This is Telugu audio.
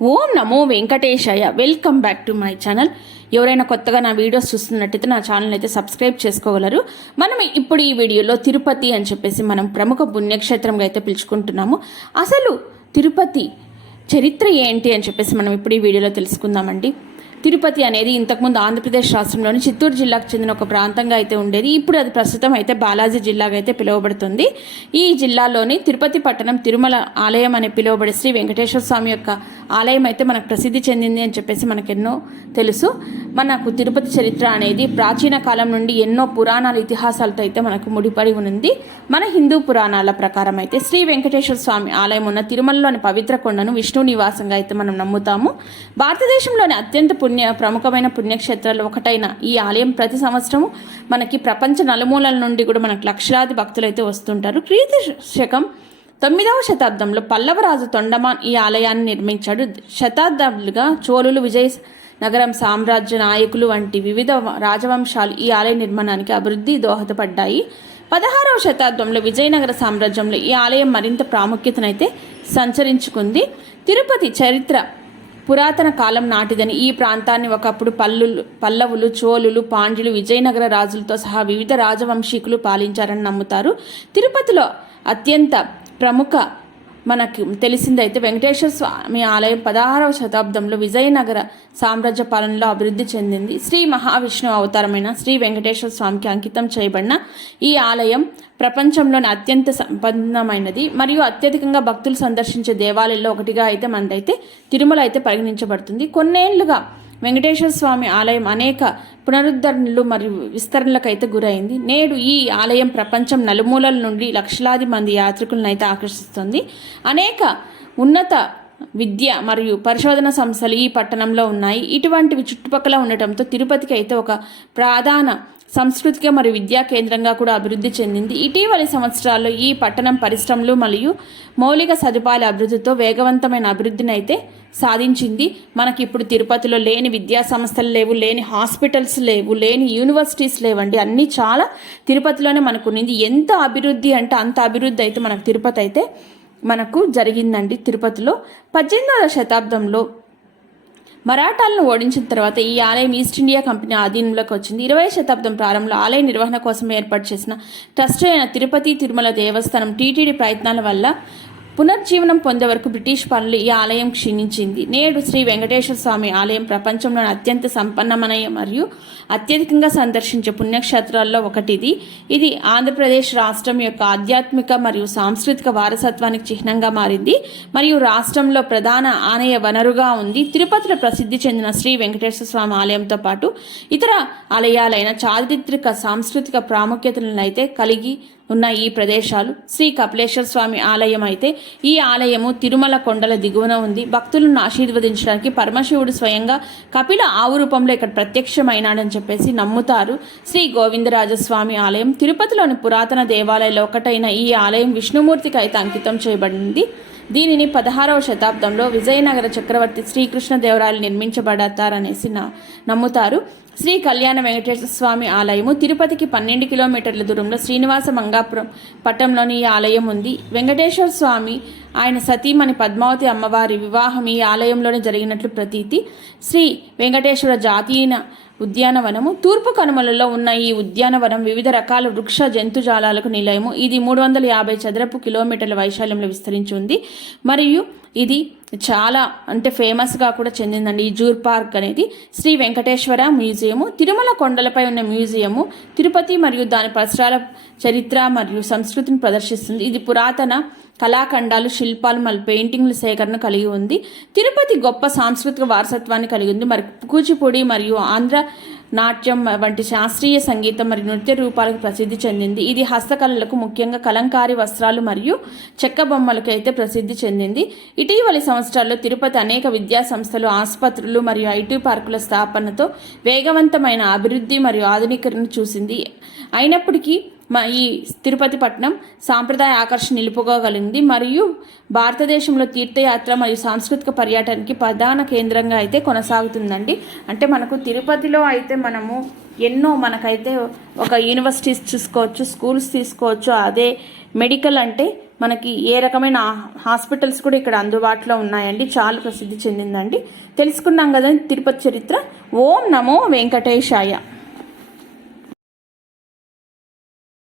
ఓం నమో వెంకటేశాయ. Welcome back to my channel ఎవరైనా కొత్తగా నా వీడియోస్ చూస్తున్నట్టయితే నా ఛానల్ అయితే సబ్స్క్రైబ్ చేసుకోగలరు. మనం ఇప్పుడు ఈ వీడియోలో తిరుపతి అని చెప్పేసి మనం ప్రముఖ పుణ్యక్షేత్రంగా అయితే పిలుచుకుంటున్నాము. అసలు తిరుపతి చరిత్ర ఏంటి అని చెప్పేసి మనం ఇప్పుడు ఈ వీడియోలో తెలుసుకుందామండి. తిరుపతి అనేది ఇంతకుముందు ఆంధ్రప్రదేశ్ రాష్ట్రంలోని చిత్తూరు జిల్లాకు చెందిన ఒక ప్రాంతంగా అయితే ఉండేది. ఇప్పుడు అది ప్రస్తుతం అయితే బాలాజీ జిల్లాగా అయితే పిలువబడుతుంది. ఈ జిల్లాలోని తిరుపతి పట్టణం తిరుమల ఆలయం అని పిలువబడే శ్రీ వెంకటేశ్వర స్వామి యొక్క ఆలయం అయితే మనకు ప్రసిద్ధి చెందింది అని చెప్పేసి మనకెన్నో తెలుసు. మనకు తిరుపతి చరిత్ర అనేది ప్రాచీన కాలం నుండి ఎన్నో పురాణాల ఇతిహాసాలతో అయితే మనకు ముడిపడి ఉంది మన హిందూ పురాణాల ప్రకారం అయితే శ్రీ వెంకటేశ్వర స్వామి ఆలయం ఉన్న తిరుమలలోని పవిత్ర కొండను విష్ణు నివాసంగా అయితే మనం నమ్ముతాము. భారతదేశంలోని అత్యంత పుణ్య ప్రముఖమైన పుణ్యక్షేత్రాలు ఒకటైన ఈ ఆలయం ప్రతి సంవత్సరము మనకి ప్రపంచ నలుమూలల నుండి కూడా మనకు లక్షలాది భక్తులు అయితే వస్తుంటారు. క్రీతి శకం తొమ్మిదవ శతాబ్దంలో పల్లవరాజు తొండమాన్ ఈ ఆలయాన్ని నిర్మించాడు. శతాబ్దాలుగా చోళులు విజయ నగరం సామ్రాజ్య నాయకులు వంటి వివిధ రాజవంశాలు ఈ ఆలయ నిర్మాణానికి అభివృద్ధి దోహదపడ్డాయి. పదహారవ శతాబ్దంలో విజయనగర సామ్రాజ్యంలో ఈ ఆలయం మరింత ప్రాముఖ్యతనైతే సంచరించుకుంది. తిరుపతి చరిత్ర పురాతన కాలం నాటిదని ఈ ప్రాంతాన్ని ఒకప్పుడు పల్లులు పల్లవులు చోళులు పాండ్యులు విజయనగర రాజులతో సహా వివిధ రాజవంశీకులు పాలించారని నమ్ముతారు. తిరుపతిలో అత్యంత ప్రముఖ మనకి తెలిసిందైతే వెంకటేశ్వర స్వామి ఆలయం పదహారవ శతాబ్దంలో విజయనగర సామ్రాజ్య పాలనలో అభివృద్ధి చెందింది. శ్రీ మహావిష్ణు అవతారమైన శ్రీ వెంకటేశ్వర స్వామికి అంకితం చేయబడిన ఈ ఆలయం ప్రపంచంలోని అత్యంత సంపన్నమైనది. మరియు అత్యధికంగా భక్తులు సందర్శించే దేవాలయాల్లో ఒకటిగా అయితే మనదైతే తిరుమల అయితే పరిగణించబడుతుంది. కొన్నేళ్ళుగా వెంకటేశ్వర స్వామి ఆలయం అనేక పునరుద్ధరణలు మరియు విస్తరణలకైతే గురైంది. నేడు ఈ ఆలయం ప్రపంచం నలుమూలల నుండి లక్షలాది మంది యాత్రికులను అయితే ఆకర్షిస్తుంది. అనేక ఉన్నత విద్య మరియు పరిశోధన సంస్థలు ఈ పట్టణంలో ఉన్నాయి. ఇటువంటివి చుట్టుపక్కల ఉండటంతో తిరుపతికి అయితే ఒక ప్రధాన సాంస్కృతిక మరియు విద్యా కేంద్రంగా కూడా అభివృద్ధి చెందింది. ఇటీవలి సంవత్సరాల్లో ఈ పట్టణం పరిశ్రమలు మరియు మౌలిక సదుపాయాల అభివృద్ధితో వేగవంతమైన అభివృద్ధిని అయితే సాధించింది. మనకి ఇప్పుడు తిరుపతిలో లేని విద్యా సంస్థలు లేవు లేని హాస్పిటల్స్ లేవు లేని యూనివర్సిటీస్ లేవండి. అన్నీ చాలా తిరుపతిలోనే మనకు ఉన్నింది. ఎంత అభివృద్ధి అంటే అంత అభివృద్ధి అయితే మనకు తిరుపతి అయితే మనకు జరిగిందండి తిరుపతిలో పద్దెనిమిదవ శతాబ్దంలో మరాఠాలను ఓడించిన తర్వాత ఈ ఆలయం ఈస్ట్ ఇండియా కంపెనీ ఆధీనంలోకి వచ్చింది. ఇరవై శతాబ్దం ప్రారంభంలో ఆలయ నిర్వహణ కోసం ఏర్పాటు చేసిన ట్రస్ట్ అయిన తిరుపతి తిరుమల దేవస్థానం టీటీడీ ప్రయత్నాల వల్ల పునర్జీవనం పొందే వరకు బ్రిటిష్ పనులు ఈ ఆలయం క్షీణించింది. నేడు శ్రీ వెంకటేశ్వర స్వామి ఆలయం ప్రపంచంలోని అత్యంత సంపన్నమైన మరియు అత్యధికంగా సందర్శించే పుణ్యక్షేత్రాల్లో ఒకటిది. ఇది ఆంధ్రప్రదేశ్ రాష్ట్రం యొక్క ఆధ్యాత్మిక మరియు సాంస్కృతిక వారసత్వానికి చిహ్నంగా మారింది మరియు రాష్ట్రంలో ప్రధాన ఆలయ వనరుగా ఉంది. తిరుపతిలో ప్రసిద్ధి చెందిన శ్రీ వెంకటేశ్వర స్వామి ఆలయంతో పాటు ఇతర ఆలయాలైన చారిత్రక సాంస్కృతిక ప్రాముఖ్యతలను అయితే కలిగి ఉన్న ఈ ప్రదేశాలు శ్రీ కపిలేశ్వర స్వామి ఆలయం అయితే ఈ ఆలయము తిరుమల కొండల దిగువన ఉంది. భక్తులను ఆశీర్వదించడానికి పరమశివుడు స్వయంగా కపిల ఆవు రూపంలో ఇక్కడ ప్రత్యక్షమైనాడని చెప్పేసి నమ్ముతారు. శ్రీ గోవిందరాజస్వామి ఆలయం తిరుపతిలోని పురాతన దేవాలయంలో ఒకటైన ఈ ఆలయం విష్ణుమూర్తికి అయితే అంకితం చేయబడింది. దీనిని పదహారవ శతాబ్దంలో విజయనగర చక్రవర్తి శ్రీకృష్ణదేవరాయలు నిర్మించబడతారనేసి నమ్ముతారు. శ్రీ కళ్యాణ వెంకటేశ్వర స్వామి ఆలయము తిరుపతికి పన్నెండు కిలోమీటర్ల దూరంలో శ్రీనివాస మంగాపురం పట్టణంలోని ఈ ఆలయం ఉంది. వెంకటేశ్వర స్వామి ఆయన సతీమణి పద్మావతి అమ్మవారి వివాహం ఈ ఆలయంలోనే జరిగినట్లు ప్రతీతి. శ్రీ వెంకటేశ్వర జాతీయ ఉద్యానవనము తూర్పు కనుమలలో ఉన్న ఈ ఉద్యానవనం వివిధ రకాల వృక్ష జంతుజాలాలకు నిలయము. ఇది మూడు వందల యాభై చదరపు కిలోమీటర్ల వైశాల్యంలో విస్తరించి ఉంది. మరియు ఇది చాలా అంటే ఫేమస్గా కూడా చెందిందండి. ఈ జూర్ పార్క్ అనేది శ్రీ వెంకటేశ్వర మ్యూజియము తిరుమల కొండలపై ఉన్న మ్యూజియము తిరుపతి మరియు దాని పరిసరాల చరిత్ర మరియు సంస్కృతిని ప్రదర్శిస్తుంది. ఇది పురాతన కళాఖండాలు శిల్పాలు మరియు పెయింటింగ్ల సేకరణ కలిగి ఉంది. తిరుపతి గొప్ప సాంస్కృతిక వారసత్వాన్ని కలిగి ఉంది. మరి కూచిపూడి మరియు ఆంధ్ర నాట్యం వంటి శాస్త్రీయ సంగీతం మరియు నృత్య రూపాలకు ప్రసిద్ధి చెందింది. ఇది హస్తకళలకు ముఖ్యంగా కలంకారి వస్త్రాలు మరియు చెక్క బొమ్మలకు అయితే ప్రసిద్ధి చెందింది. ఇటీవలి సంవత్సరాల్లో తిరుపతి అనేక విద్యా సంస్థలు ఆసుపత్రులు మరియు ఐటీ పార్కుల స్థాపనతో వేగవంతమైన అభివృద్ధి మరియు ఆధునీకరణ చూసింది. అయినప్పటికీ ఈ తిరుపతి పట్టణం సాంప్రదాయ ఆకర్షణ నిలుపుకోగలిగింది. మరియు భారతదేశంలో తీర్థయాత్ర మరియు సాంస్కృతిక పర్యటనకి ప్రధాన కేంద్రంగా అయితే కొనసాగుతుందండి. అంటే మనకు తిరుపతిలో అయితే మనము ఎన్నో మనకైతే ఒక యూనివర్సిటీస్ చూసుకోవచ్చు స్కూల్స్ తీసుకోవచ్చు. అదే మెడికల్ అంటే మనకి ఏ రకమైన హాస్పిటల్స్ కూడా ఇక్కడ అందుబాటులో ఉన్నాయండి. చాలా ప్రసిద్ధి చెందిందండి. తెలుసుకున్నాం కదా తిరుపతి చరిత్ర. ఓం నమో వెంకటేశాయ.